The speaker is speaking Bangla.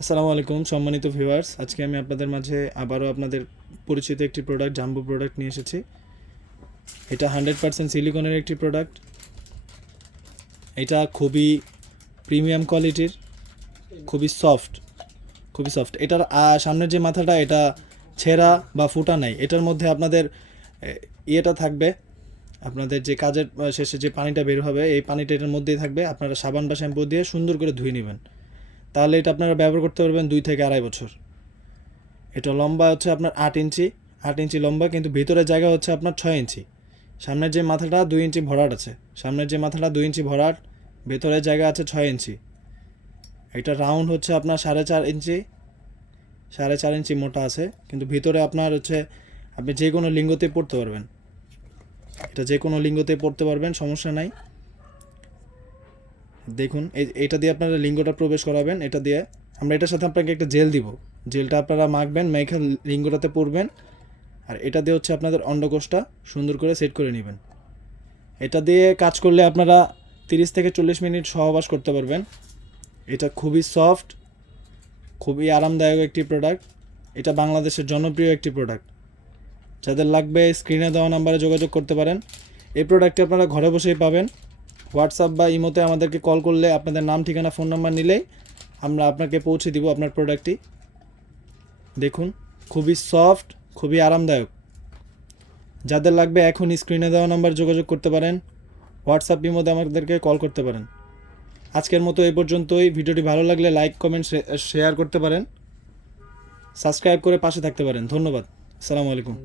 আসসালামু আলাইকুম, সম্মানিত ভিউয়ার্স। আজকে আমি আপনাদের মাঝে আবারও আপনাদের পরিচিত একটি প্রোডাক্ট জাম্বো প্রোডাক্ট নিয়ে এসেছি। এটা হান্ড্রেড পার্সেন্ট সিলিকনের একটি প্রোডাক্ট এটা খুবই প্রিমিয়াম কোয়ালিটির খুবই সফট খুবই সফট এটার সামনের যে মাথাটা, এটা ছেঁড়া বা ফুটা নাই। এটার মধ্যে আপনাদের ইয়েটা থাকবে। আপনাদের যে কাজের শেষে যে পানিটা বের হবে, এই পানিটা এটার মধ্যেই থাকবে। আপনারা সাবান বা শ্যাম্পু দিয়ে সুন্দর করে ধুয়ে নেবেন। তাহলে এটা আপনারা ব্যবহার করতে পারবেন দুই থেকে আড়াই বছর। এটা লম্বা হচ্ছে আপনার আট ইঞ্চি আট ইঞ্চি লম্বা, কিন্তু ভিতরের জায়গা হচ্ছে আপনার ছয় ইঞ্চি। সামনের যে মাথাটা দুই ইঞ্চি ভরাট আছে, সামনের যে মাথাটা দুই ইঞ্চি ভরাট, ভেতরের জায়গা আছে ছয় ইঞ্চি। এটা রাউন্ড হচ্ছে আপনার সাড়ে চার ইঞ্চি, সাড়ে চার ইঞ্চি মোটা আছে, কিন্তু ভিতরে আপনার হচ্ছে আপনি যে কোনো লিঙ্গতে পড়তে পারবেন। এটা যে কোনো লিঙ্গতে পড়তে পারবেন, সমস্যা নাই। দেখুন এটা দিয়ে আপনারা লিঙ্গটা প্রবেশ করাবেন, এটা দিয়ে আমরা এটার সাথে আপনাকে একটা জেল দিব। জেলটা আপনারা মাখবেন মেখে লিঙ্গটাতে পরবেন আর এটা দিয়ে হচ্ছে আপনাদের অন্ডকোষটা সুন্দর করে সেট করে নেবেন। এটা দিয়ে কাজ করলে আপনারা তিরিশ থেকে চল্লিশ মিনিট সহবাস করতে পারবেন। এটা খুবই সফট, খুবই আরামদায়ক একটি প্রোডাক্ট এটা বাংলাদেশের জনপ্রিয় একটি প্রোডাক্ট যাদের লাগবে স্ক্রিনে দেওয়া নাম্বারে যোগাযোগ করতে পারেন। এই প্রোডাক্টটি আপনারা ঘরে বসেই পাবেন। হোয়াটসঅ্যাপ বা ইমোতে আমাদেরকে কল করলে আপনাদের নাম, ঠিকানা, ফোন নাম্বার নিলেই আমরা আপনাকে পৌঁছে দিব আপনার প্রোডাক্টটি। দেখুন, খুবই সফট, খুবই আরামদায়ক। যাদের লাগবে এখন স্ক্রিনে দেওয়া নাম্বার যোগাযোগ করতে পারেন, হোয়াটসঅ্যাপ, ইমোতে আমাদেরকে কল করতে পারেন। আজকের মতো এই পর্যন্তই। ভিডিওটি ভালো লাগলে লাইক, কমেন্ট শেয়ার করতে পারেন। সাবস্ক্রাইব করে পাশে থাকতে পারেন। ধন্যবাদ। আসসালামু আলাইকুম।